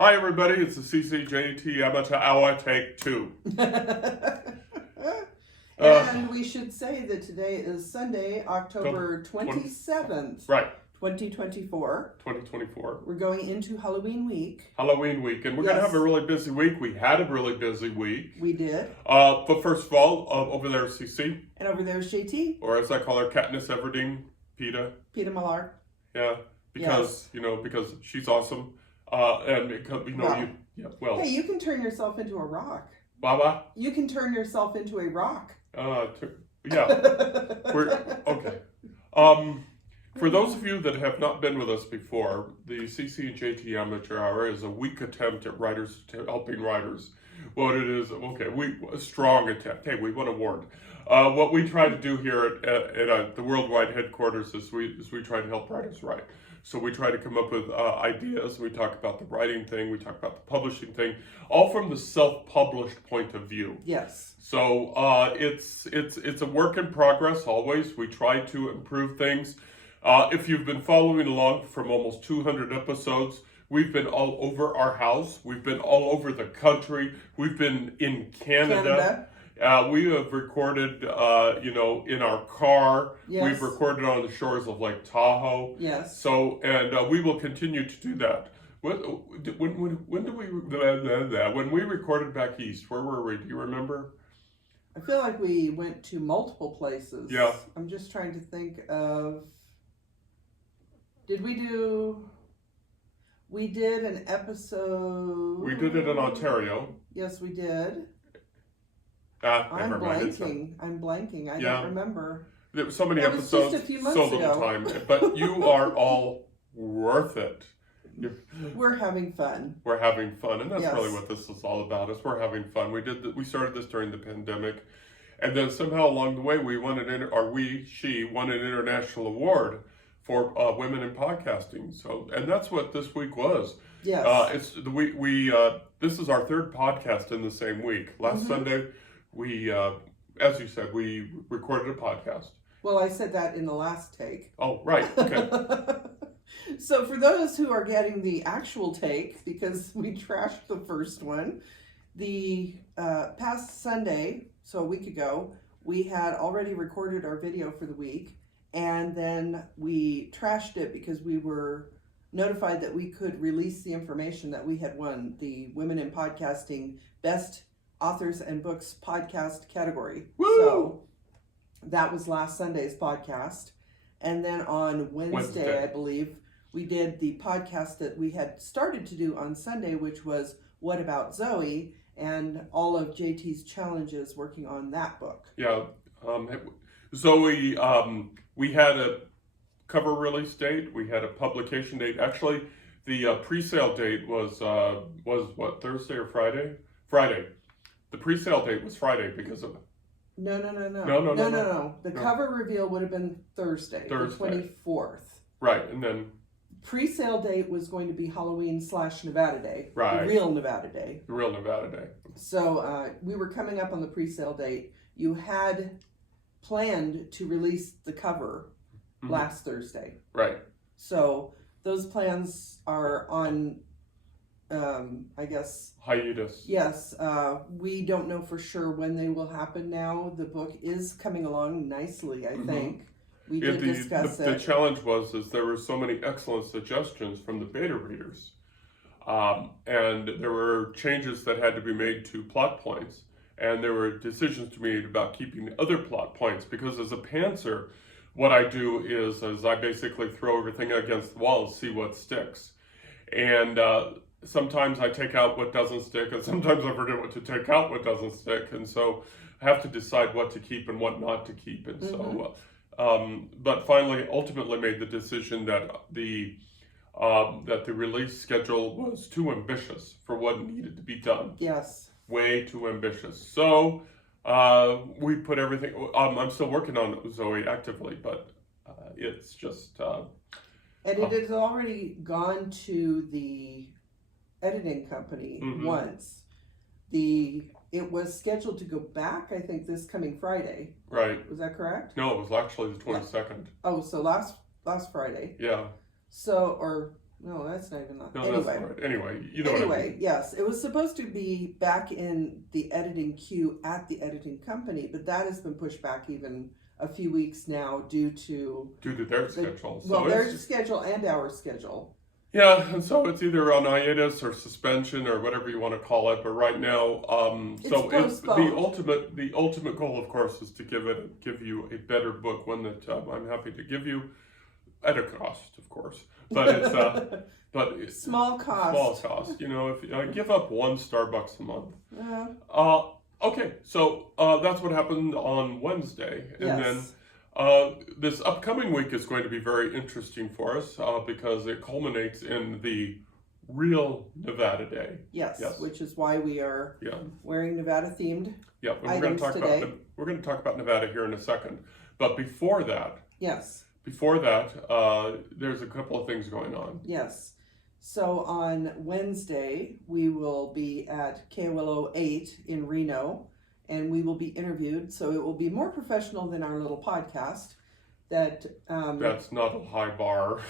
Hi everybody, it's the CCJT Amateur Hour Take 2. And we should say that today is Sunday, October 27th, Right, 2024. 2024. We're going into Halloween week. Halloween week, and we're going to have a really busy week. We had a really busy week. We did. But first of all, over there is CC. And over there's JT. Or as I call her, Katniss Everdeen, PETA. PETA Millar. Yeah, because, because she's awesome. And because, Hey, you can turn yourself into a rock. Baba? You can turn yourself into a rock. Okay. For those of you that have not been with us before, the CC and JT Amateur Hour is a weak attempt at helping writers. What it is, a strong attempt. Hey, we won a award. What we try to do here at the worldwide headquarters is we try to help writers write. So we try to come up with ideas. We talk about the writing thing. We talk about the publishing thing, all from the self-published point of view. Yes. So it's a work in progress. Always, we try to improve things. If you've been following along from almost 200 episodes, we've been all over our house. We've been all over the country. We've been in Canada. We have recorded, in our car. Yes. We've recorded on the shores of Lake Tahoe. Yes. So, and we will continue to do that. When we recorded back east, where were we? Do you remember? I feel like we went to multiple places. Yeah. I'm just trying to think of. We did an episode. We did it in Ontario. Yes, we did. I'm blanking. I don't remember. There were so many episodes, just a few months so little ago. time. But you are all worth it. We're having fun. We're having fun, and that's Yes. really what this is all about. Is we're having fun. We started this during the pandemic, and then somehow along the way we won she won an international award for women in podcasting. So, and that's what this week was. Yes. This is our third podcast in the same week. Last Sunday, we, as you said, we recorded a podcast. Well, I said that in the last take. Oh, right. Okay. So for those who are getting the actual take, because we trashed the first one, the past Sunday, so a week ago, we had already recorded our video for the week, and then we trashed it because we were notified that we could release the information that we had won the Women in Podcasting Best Authors and Books podcast category. Woo! So that was last Sunday's podcast. And then on Wednesday, I believe, we did the podcast that we had started to do on Sunday, which was What About Zoe? And all of JT's challenges working on that book. Yeah. Zoe, we had a cover release date. We had a publication date. Actually, the pre-sale date was what, Thursday or Friday? Friday. The pre-sale date was Friday because of... No. The cover reveal would have been Thursday. The 24th. Right, and then... Pre-sale date was going to be Halloween/Nevada Day. Right. The real Nevada Day. The real Nevada Day. So we were coming up on the pre-sale date. You had planned to release the cover last Thursday. Right. So those plans are on, I guess... hiatus. Yes. We don't know for sure when they will happen now. The book is coming along nicely, I think. We did discuss it. The challenge is there were so many excellent suggestions from the beta readers. And there were changes that had to be made to plot points. And there were decisions to be made about keeping the other plot points. Because as a pantser, what I do is I basically throw everything against the wall and see what sticks. And sometimes I take out what doesn't stick, and sometimes I forget what to take out what doesn't stick. And so I have to decide what to keep and what not to keep. And so... but finally, ultimately made the decision that the release schedule was too ambitious for what needed to be done. Yes. Way too ambitious. So we put everything. I'm still working on Zoe actively, but it's just. And it has already gone to the editing company once. It was scheduled to go back, I think, this coming Friday. Right. Was that correct? No, it was actually the 22nd. Oh, so last Friday. Yeah. So, or No, that's not even that. No, Anyway. that's all right. Anyway, you know what I mean. Yes, it was supposed to be back in the editing queue at the editing company, but that has been pushed back even a few weeks now due to their schedule. Well, their schedule and our schedule. Yeah, and so it's either on hiatus or suspension or whatever you want to call it. But right now, it's the ultimate goal, of course, is to give you a better book, one that I'm happy to give you at a cost, of course. But it's small cost. Small cost. If I give up one Starbucks a month. Okay, so that's what happened on Wednesday, and then. This upcoming week is going to be very interesting for us because it culminates in the real Nevada Day. Yes. Which is why we are wearing Nevada themed. Yeah, and we're going to talk about Nevada here in a second. But before that, there's a couple of things going on. Yes. So on Wednesday, we will be at KOLO 8 in Reno. And we will be interviewed, so it will be more professional than our little podcast. That's not a high bar.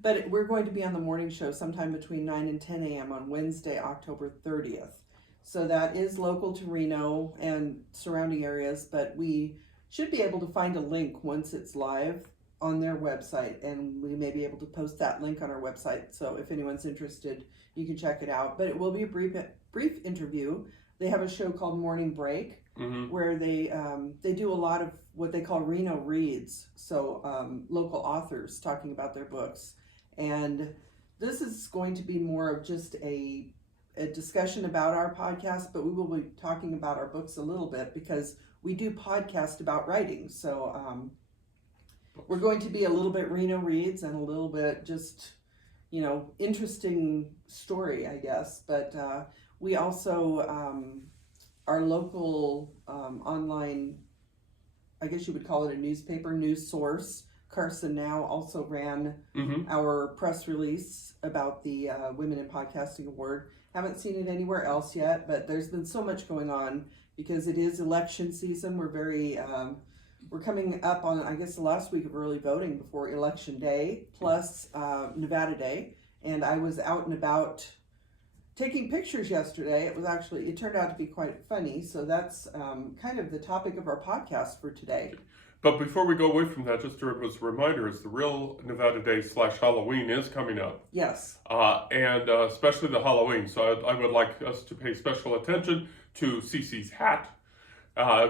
But we're going to be on the morning show sometime between 9 and 10 a.m. on Wednesday, October 30th. So that is local to Reno and surrounding areas, but we should be able to find a link once it's live on their website, and we may be able to post that link on our website. So if anyone's interested, you can check it out. But it will be a brief interview. They have a show called Morning Break, where they do a lot of what they call Reno Reads, so local authors talking about their books. And this is going to be more of just a discussion about our podcast, but we will be talking about our books a little bit because we do podcast about writing. So we're going to be a little bit Reno Reads and a little bit just, interesting story, I guess. But we also, our local online, I guess you would call it a newspaper, news source, Carson Now, also ran our press release about the Women in Podcasting Award. Haven't seen it anywhere else yet, but there's been so much going on because it is election season. We're coming up on, I guess, the last week of early voting before Election Day, plus Nevada Day. And I was out and about taking pictures yesterday. It turned out to be quite funny. So that's kind of the topic of our podcast for today. But before we go away from that, just as a reminder, is the real Nevada Day / Halloween is coming up. Yes. And especially the Halloween. So I would like us to pay special attention to Cece's hat,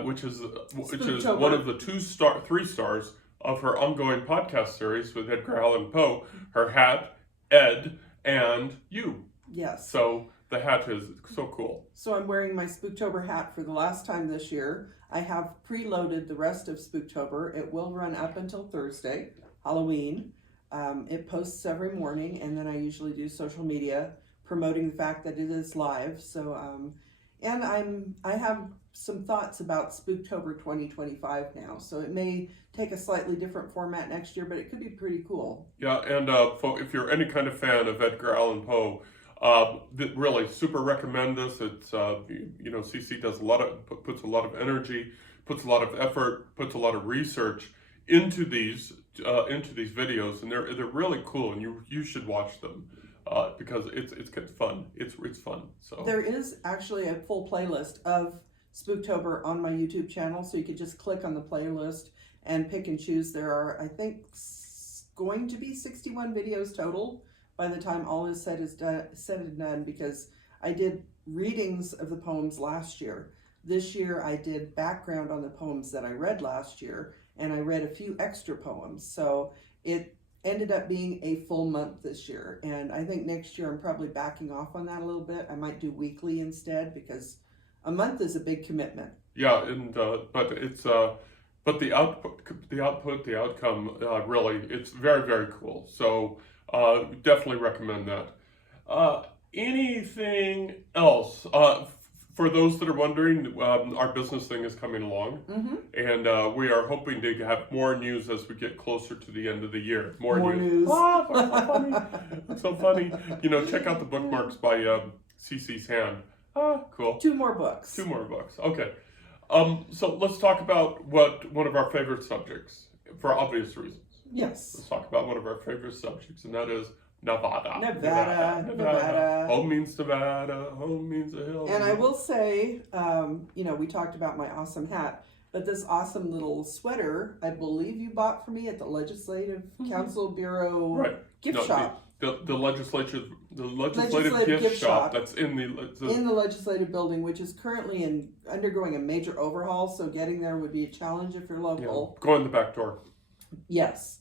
which is one of the 3 stars of her ongoing podcast series with Edgar Allen Poe. Her hat, Ed, and you. Yes. So the hat is so cool. So I'm wearing my Spooktober hat for the last time this year. I have preloaded the rest of Spooktober. It will run up until Thursday, Halloween. It posts every morning, and then I usually do social media promoting the fact that it is live. So, and I have some thoughts about Spooktober 2025 now. So it may take a slightly different format next year, but it could be pretty cool. Yeah, and if you're any kind of fan of Edgar Allan Poe, really super recommend this. It's Cece does puts a lot of energy, puts a lot of effort, puts a lot of research into these videos, and they're really cool, and you should watch them because it's fun. It's fun. So there is actually a full playlist of Spooktober on my YouTube channel, so you could just click on the playlist and pick and choose. There are, I think, going to be 61 videos total by the time all is said and done, because I did readings of the poems last year. This year I did background on the poems that I read last year, and I read a few extra poems. So it ended up being a full month this year, and I think next year I'm probably backing off on that a little bit. I might do weekly instead, because a month is a big commitment. Yeah, and but the outcome, really, it's very, very cool. So definitely recommend that. Anything else? For those that are wondering, our business thing is coming along, and we are hoping to have more news as we get closer to the end of the year. More news. So funny. It's so funny. Check out the bookmarks by Cece's hand. Cool. 2 more books. 2 more books. Okay. So let's talk about one of our favorite subjects, for obvious reasons. Yes. Let's talk about one of our favorite subjects, and that is Nevada. Home means Nevada. Home means a hill. And I will say, we talked about my awesome hat, but this awesome little sweater, I believe you bought for me at the Legislative Council Bureau gift shop. The legislative gift shop that's in the legislative building, which is currently undergoing a major overhaul. So getting there would be a challenge if you're local. Go in the back door. Yes,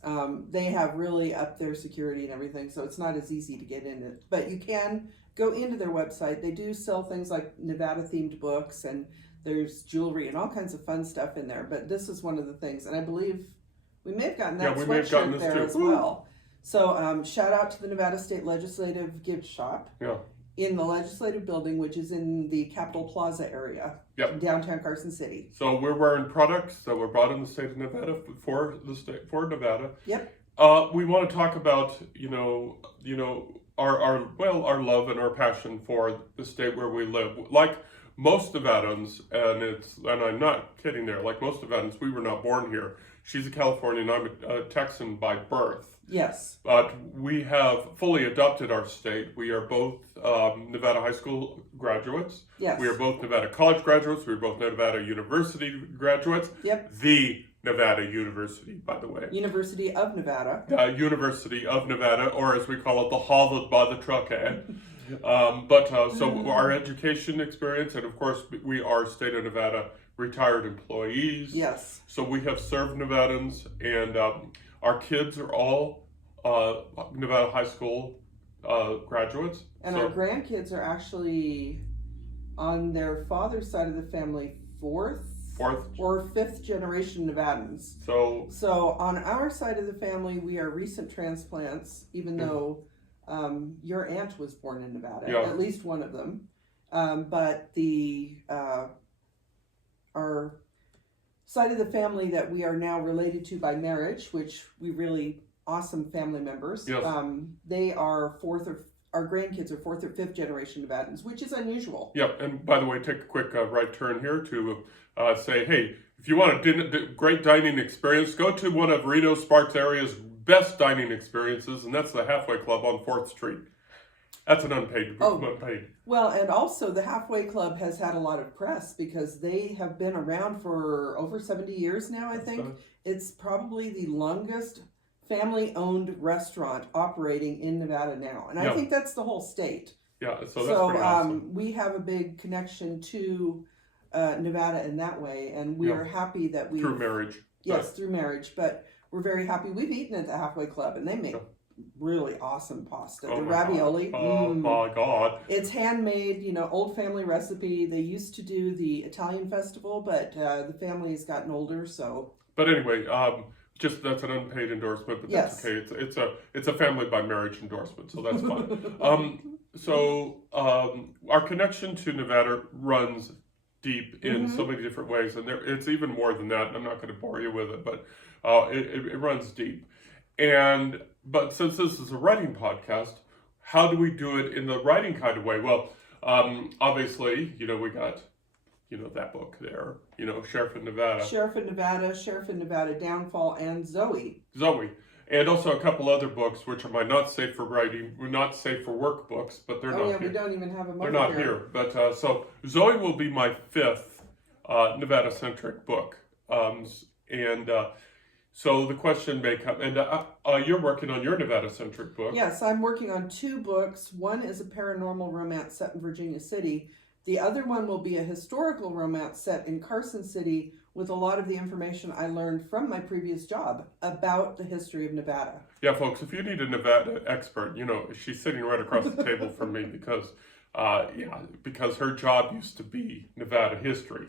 they have really upped their security and everything, so it's not as easy to get in it. But you can go into their website. They do sell things like Nevada-themed books, and there's jewelry and all kinds of fun stuff in there. But this is one of the things, and I believe we may have gotten that sweatshirt there as well. So shout out to the Nevada State Legislative Gift Shop in the Legislative Building, which is in the Capitol Plaza area in downtown Carson City. So we're wearing products that were bought in the state of Nevada for Nevada. Yep. We want to talk about our love and our passion for the state where we live. Like most Nevadans, and I'm not kidding there. Like most Nevadans, we were not born here. She's a Californian, I'm a Texan by birth. Yes. But we have fully adopted our state. We are both Nevada high school graduates. Yes. We are both Nevada college graduates. We are both Nevada University graduates. Yep. The Nevada University, by the way. University of Nevada. University of Nevada, or as we call it, the Harvard by the truck, eh? So our education experience, and of course we are state of Nevada retired employees. Yes. So we have served Nevadans, and our kids are all Nevada high school graduates. And our grandkids are actually on their father's side of the family fourth or fifth generation Nevadans. So on our side of the family, we are recent transplants, even though your aunt was born in Nevada, at least one of them. But our side of the family that we are now related to by marriage, which we really awesome family members. Yes. They are our grandkids are fourth or fifth generation Nevadans, which is unusual. Yep. And by the way, take a quick right turn here to say, hey, if you want a great dining experience, go to one of Reno Sparks area's best dining experiences, and that's the Halfway Club on 4th Street. That's an unpaid. Well, and also the Halfway Club has had a lot of press because they have been around for over 70 years now, I think. It's probably the longest family-owned restaurant operating in Nevada now. And I think that's the whole state. Yeah, so that's pretty awesome. We have a big connection to Nevada in that way, and we are happy that we... Through marriage. Yes, through marriage, but we're very happy. We've eaten at the Halfway Club, and they make really awesome pasta. The ravioli. God. Oh my God. It's handmade, old family recipe. They used to do the Italian festival, but the family has gotten older, so... But anyway, that's an unpaid endorsement, but that's okay. It's a family by marriage endorsement, so that's fine. Our connection to Nevada runs deep in so many different ways, and it's even more than that. And I'm not going to bore you with it, but it runs deep. But since this is a writing podcast, how do we do it in the writing kind of way? Well, obviously, we got, that book there, Sheriff in Nevada. Sheriff in Nevada, Downfall, and Zoe. And also a couple other books, which are my not safe for writing, not safe for work books, but they're not here. We don't even have them They're not here. But so Zoe will be my 5th Nevada-centric book. So the question may come, and you're working on your Nevada-centric book. Yes, I'm working on 2 books. One is a paranormal romance set in Virginia City. The other one will be a historical romance set in Carson City with a lot of the information I learned from my previous job about the history of Nevada. Yeah, folks, if you need a Nevada expert, she's sitting right across the table from me because her job used to be Nevada history.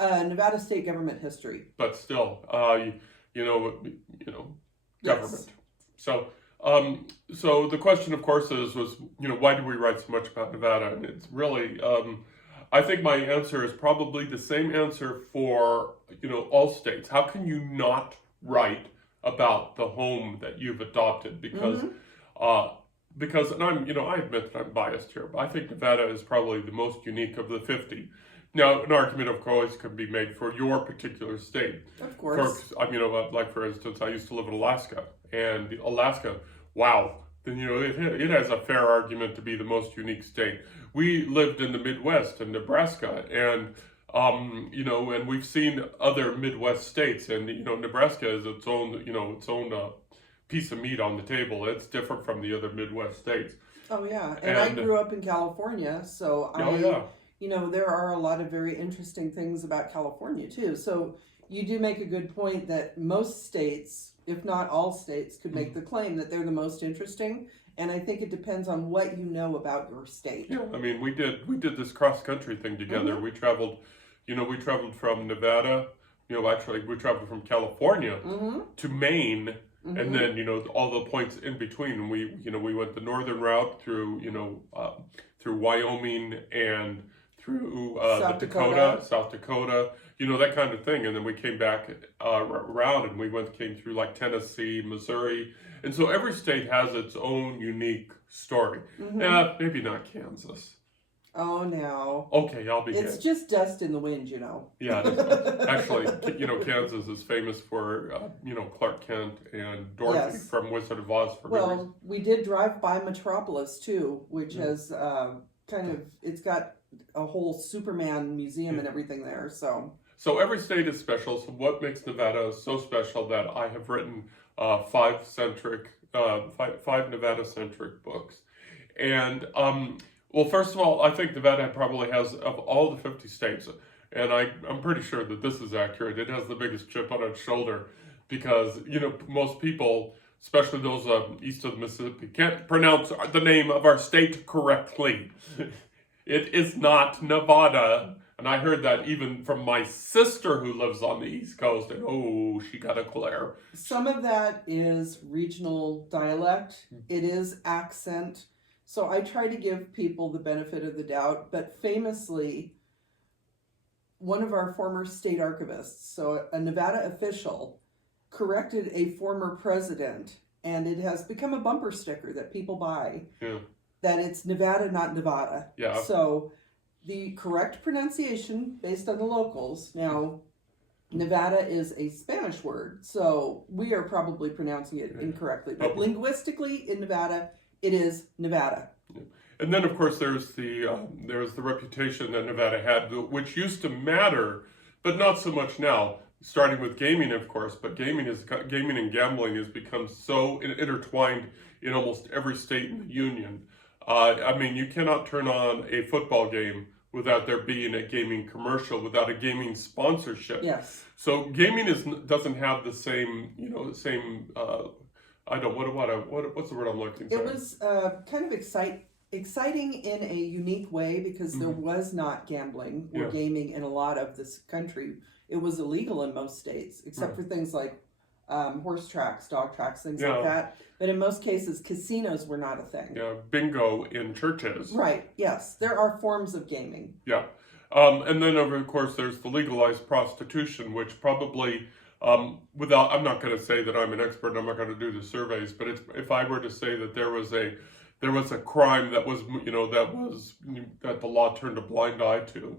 Nevada state government history. But still, government. Yes. So the question, of course, was why do we write so much about Nevada? And it's really, I think my answer is probably the same answer for all states. How can you not write about the home that you've adopted? Because and I admit that I'm biased here, but I think Nevada is probably the most unique of the 50. Now, an argument, of course, can be made for your particular state. Of course. Like, for instance, I used to live in Alaska. And Alaska, wow, then, it has a fair argument to be the most unique state. We lived in the Midwest in Nebraska, and and we've seen other Midwest states, and Nebraska is its own, piece of meat on the table. It's different from the other Midwest states. Oh yeah, and I grew up in California, so there are a lot of very interesting things about California too. So you do make a good point that most states, if not all states, could make the claim that they're the most interesting. And I think it depends on what you know about your state. Yeah, I mean, we did this cross country thing together. We traveled from Nevada. Actually, we traveled from California to Maine. And then all the points in between. And we went the northern route through through Wyoming and through South Dakota, that kind of thing. And then we came back around and we came through like Tennessee, Missouri, and so every state has its own unique story. Maybe not Kansas. Oh no. Okay, I'll be. It's just dust in the wind, Yeah, actually, Kansas is famous for Clark Kent and Dorothy from Wizard of Oz. Well, we did drive by Metropolis too, which has it's got a whole Superman museum and everything there. So every state is special. So what makes Nevada so special that I have written five Nevada-centric books, and well, first of all, I think Nevada probably has, of all the 50 states, and I'm pretty sure that this is accurate, it has the biggest chip on its shoulder because, most people, especially those east of the Mississippi, can't pronounce the name of our state correctly. It is not Nevada. And I heard that even from my sister who lives on the East Coast, and she got a glare. Some of that is regional dialect. It is accent. So I try to give people the benefit of the doubt, but famously, one of our former state archivists, so a Nevada official, corrected a former president, and it has become a bumper sticker that people buy, that it's Nevada, not Nevada. Yeah. So the correct pronunciation, based on the locals, now, Nevada is a Spanish word, so we are probably pronouncing it incorrectly, but linguistically in Nevada, it is Nevada. And then, of course, there's the reputation that Nevada had, which used to matter, but not so much now. Starting with gaming, of course, but gaming and gambling has become so intertwined in almost every state in the union. I mean, you cannot turn on a football game without there being a gaming commercial, without a gaming sponsorship. Yes. So gaming doesn't have the same, what's the word I'm looking for? It was kind of exciting in a unique way because there was not gambling or gaming in a lot of this country. It was illegal in most states, except for things like horse tracks, dog tracks, things like that. But in most cases, casinos were not a thing. Yeah, bingo in churches. Right, yes. There are forms of gaming. Yeah. And then, of course, there's the legalized prostitution, which probably... I'm not going to say that I'm an expert, and I'm not going to do the surveys, but if I were to say that there was a crime that that the law turned a blind eye to,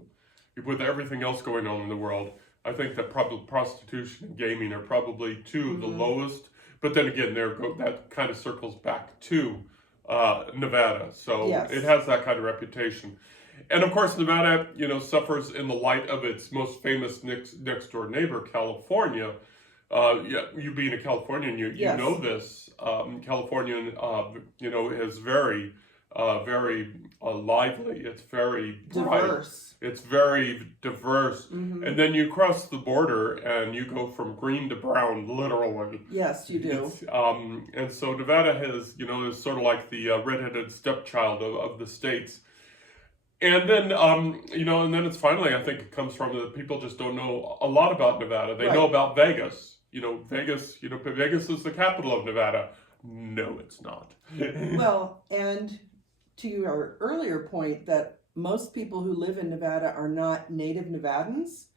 with everything else going on in the world, I think that probably prostitution and gaming are probably two of the lowest. But then again, that kind of circles back to Nevada, so it has that kind of reputation. And of course, Nevada, suffers in the light of its most famous next door neighbor, California. You being a Californian, you know this. California, is very, very lively. It's very diverse. It's very diverse. And then you cross the border and you go from green to brown, literally. Yes, you do. And so Nevada is sort of like the redheaded stepchild of the states. And then, and then it's finally, I think it comes from that people just don't know a lot about Nevada. They know about Vegas. Vegas is the capital of Nevada. No, it's not. Well, and to your earlier point that most people who live in Nevada are not native Nevadans,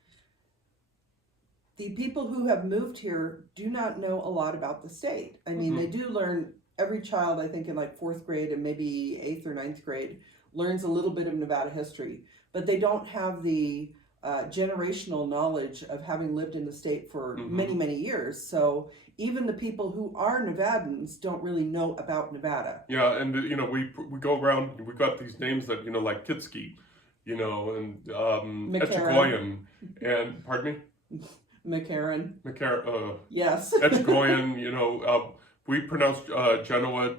the people who have moved here do not know a lot about the state. I mean, they do learn, every child, I think in like 4th grade and maybe 8th or 9th grade, learns a little bit of Nevada history, but they don't have the generational knowledge of having lived in the state for Mhm. many, many years. So even the people who are Nevadans don't really know about Nevada. Yeah, and we go around. We got these names that like Kitski, and McCarran. Echegoyen, and pardon me, McCarran. Yes. Echegoyen. We pronounce Genoa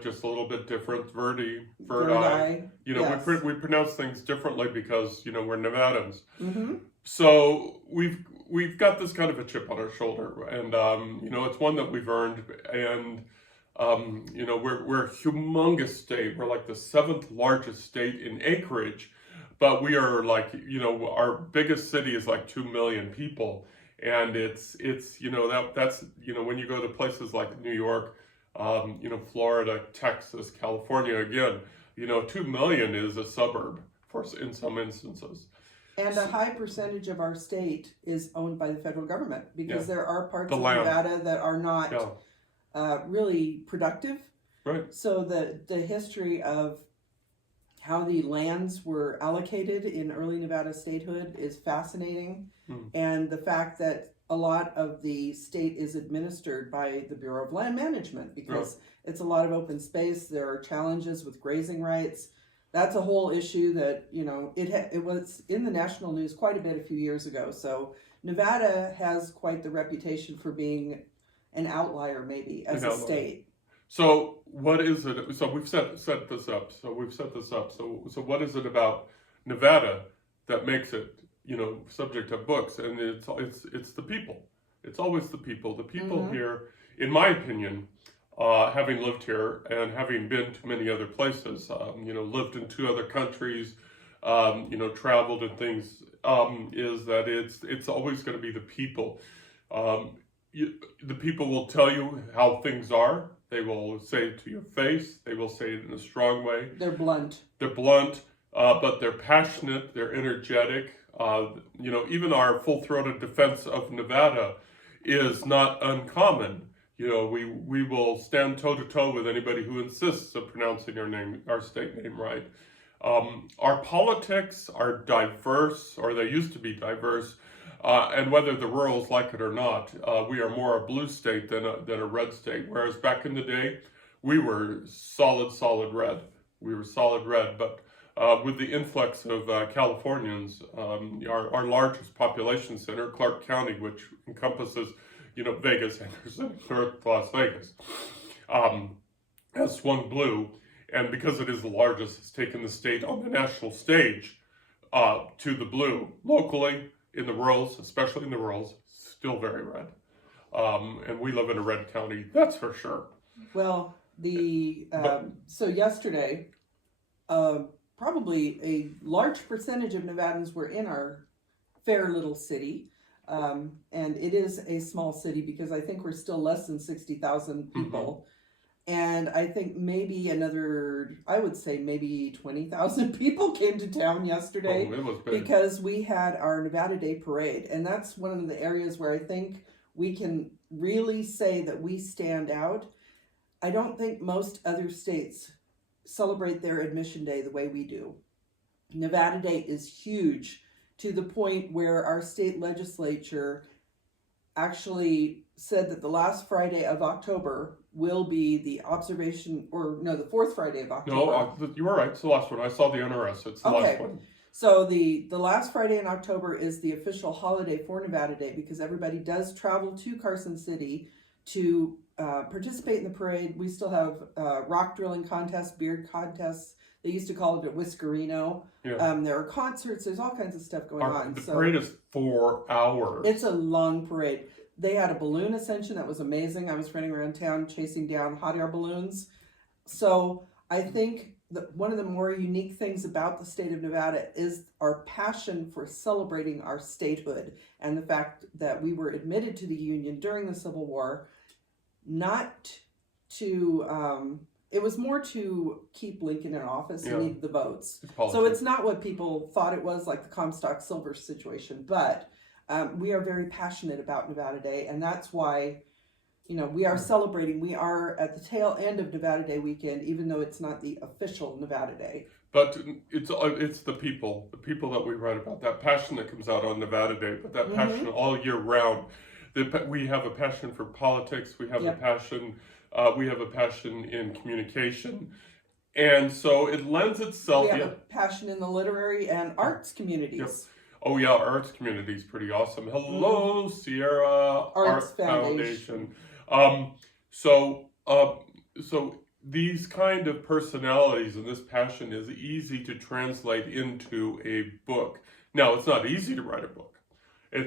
just a little bit different. Verdi. Yes. We pronounce things differently because we're Nevadans. Mm-hmm. So we've got this kind of a chip on our shoulder, and it's one that we've earned, and we're a humongous state. We're like the 7th largest state in acreage, but we are like our biggest city is like 2 million people, and it's that's when you go to places like New York, Florida, Texas, California, again, 2 million is a suburb in some instances. And a high percentage of our state is owned by the federal government because there are parts of land. Nevada that are not really productive. Right. So the history of how the lands were allocated in early Nevada statehood is fascinating. And the fact that a lot of the state is administered by the Bureau of Land Management because it's a lot of open space. There are challenges with grazing rights. That's a whole issue that, it was in the national news quite a bit a few years ago. So Nevada has quite the reputation for being an outlier maybe as a state. So what is it? So we've set this up. So what is it about Nevada that makes it, subject of books? And it's the people. It's always the people. The people here, in my opinion, having lived here and having been to many other places, lived in 2 other countries, traveled and things, is that it's always going to be the people. The people will tell you how things are. They will say it to your face. They will say it in a strong way. They're blunt. But they're passionate. They're energetic. Even our full-throated defense of Nevada is not uncommon. We will stand toe-to-toe with anybody who insists of pronouncing our state name right. Our politics are diverse, or they used to be diverse, and whether the rurals like it or not, we are more a blue state than a red state. Whereas back in the day, we were solid red. But with the influx of Californians, our largest population center, Clark County, which encompasses Vegas, Henderson, North Las Vegas, has swung blue, and because it is the largest, it's taken the state on the national stage to the blue. Locally, in the rurals, especially in the rurals, still very red. And we live in a red county, that's for sure. Well, so yesterday, probably a large percentage of Nevadans were in our fair little city. And it is a small city because I think we're still less than 60,000 people. And I think maybe I would say maybe 20,000 people came to town yesterday because we had our Nevada Day Parade. And that's one of the areas where I think we can really say that we stand out. I don't think most other states celebrate their admission day the way we do. Nevada Day is huge, to the point where our state legislature actually said that the last Friday of October will be the the 4th Friday of October. No, you were right. It's the last one. I saw the NRS. It's the last one. So the last Friday in October is the official holiday for Nevada Day because everybody does travel to Carson City to participate in the parade. We still have rock drilling contests, beard contests. They used to call it a whiskerino. Yeah. There are concerts. There's all kinds of stuff going on. The parade is 4 hours. It's a long parade. They had a balloon ascension that was amazing. I was running around town chasing down hot air balloons. So I think that one of the more unique things about the state of Nevada is our passion for celebrating our statehood and the fact that we were admitted to the Union during the Civil War, not to... it was more to keep Lincoln in office and need the votes. So it's not what people thought it was, like the Comstock Silver situation. But we are very passionate about Nevada Day, and that's why we are celebrating. We are at the tail end of Nevada Day weekend, even though it's not the official Nevada Day. But it's the people that we write about, that passion that comes out on Nevada Day, but that passion all year round. We have a passion for politics. We have a passion. We have a passion in communication, and so it lends itself. We have a passion in the literary and arts communities. Yep. Oh yeah, our arts community is pretty awesome. Hello, Sierra Arts Foundation. So these kind of personalities and this passion is easy to translate into a book. Now, it's not easy to write a book,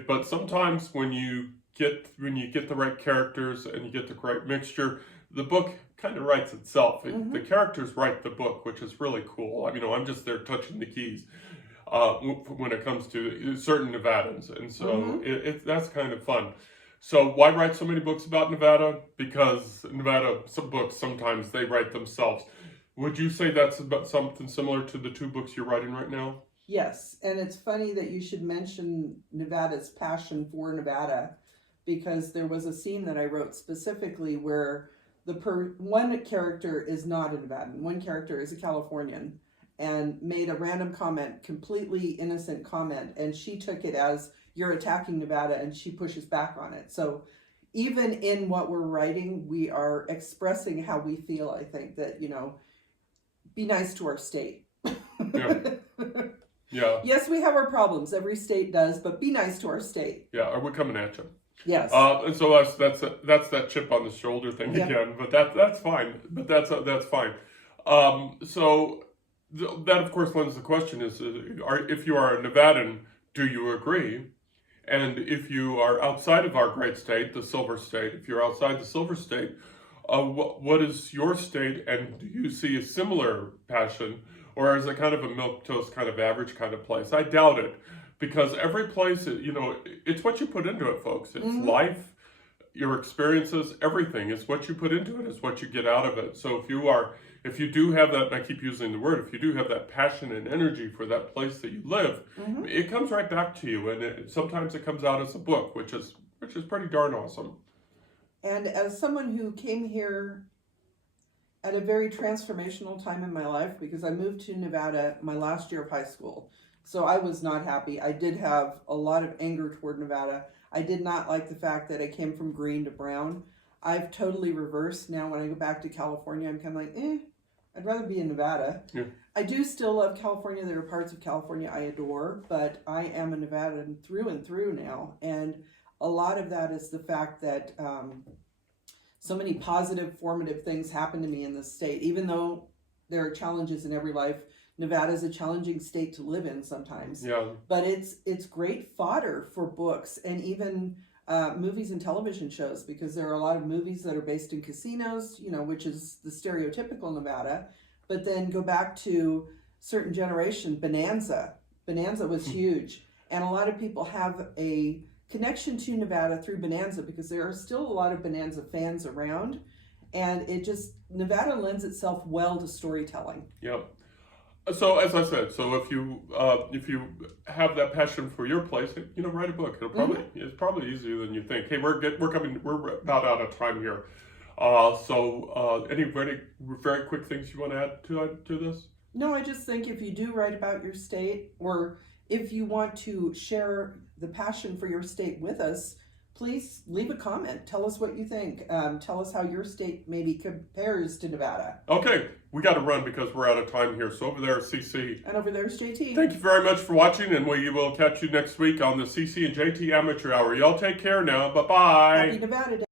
but sometimes when you get the right characters and you get the right mixture, the book kind of writes itself. The characters write the book, which is really cool. I mean, I'm just there touching the keys when it comes to certain Nevadans, and so that's kind of fun. So why write so many books about Nevada? Because some books, sometimes they write themselves. Would you say that's about something similar to the 2 books you're writing right now? Yes, and it's funny that you should mention Nevada's passion for Nevada, because there was a scene that I wrote specifically where one character is not a Nevadan, one character is a Californian, and made a random comment, completely innocent comment, and she took it as, you're attacking Nevada, and she pushes back on it. So even in what we're writing, we are expressing how we feel. I think that, be nice to our state. Yeah. Yes, we have our problems. Every state does, but be nice to our state. Yeah, are we coming at you? Yes. And so that's that chip on the shoulder thing again. But that's fine. But that's fine. So that of course lends the question is, if you are a Nevadan, do you agree? And if you are outside of our great state, the Silver State, if you're outside the Silver State, what is your state, and do you see a similar passion, or is it kind of a milquetoast, kind of average kind of place? I doubt it, because every place, it's what you put into it, folks. It's life, your experiences, everything. It's what you put into it, is what you get out of it. So if you do have that, and I keep using the word, if you do have that passion and energy for that place that you live, it comes right back to you, and sometimes it comes out as a book, which is pretty darn awesome. And as someone who came here at a very transformational time in my life, because I moved to Nevada my last year of high school, so I was not happy. I did have a lot of anger toward Nevada. I did not like the fact that I came from green to brown. I've totally reversed now. When I go back to California, I'm kind of like, I'd rather be in Nevada. Yeah. I do still love California. There are parts of California I adore, but I am a Nevadan through and through now. And a lot of that is the fact that so many positive, formative things happen to me in this state. Even though there are challenges in every life, Nevada is a challenging state to live in sometimes. Yeah. But it's great fodder for books and even movies and television shows, because there are a lot of movies that are based in casinos, which is the stereotypical Nevada. But then go back to certain generation, Bonanza. Bonanza was huge. And a lot of people have a connection to Nevada through Bonanza, because there are still a lot of Bonanza fans around. And Nevada lends itself well to storytelling. Yep. So as I said, so if you have that passion for your place, write a book. It's probably easier than you think. Hey, we're about out of time here. Any very quick things you want to add to this? No, I just think if you do write about your state, or if you want to share the passion for your state with us, please leave a comment. Tell us what you think. Tell us how your state maybe compares to Nevada. Okay, we got to run because we're out of time here. So over there is CC. And over there is JT. Thank you very much for watching, and we will catch you next week on the CC and JT Amateur Hour. Y'all take care now. Bye-bye. Happy Nevada Day.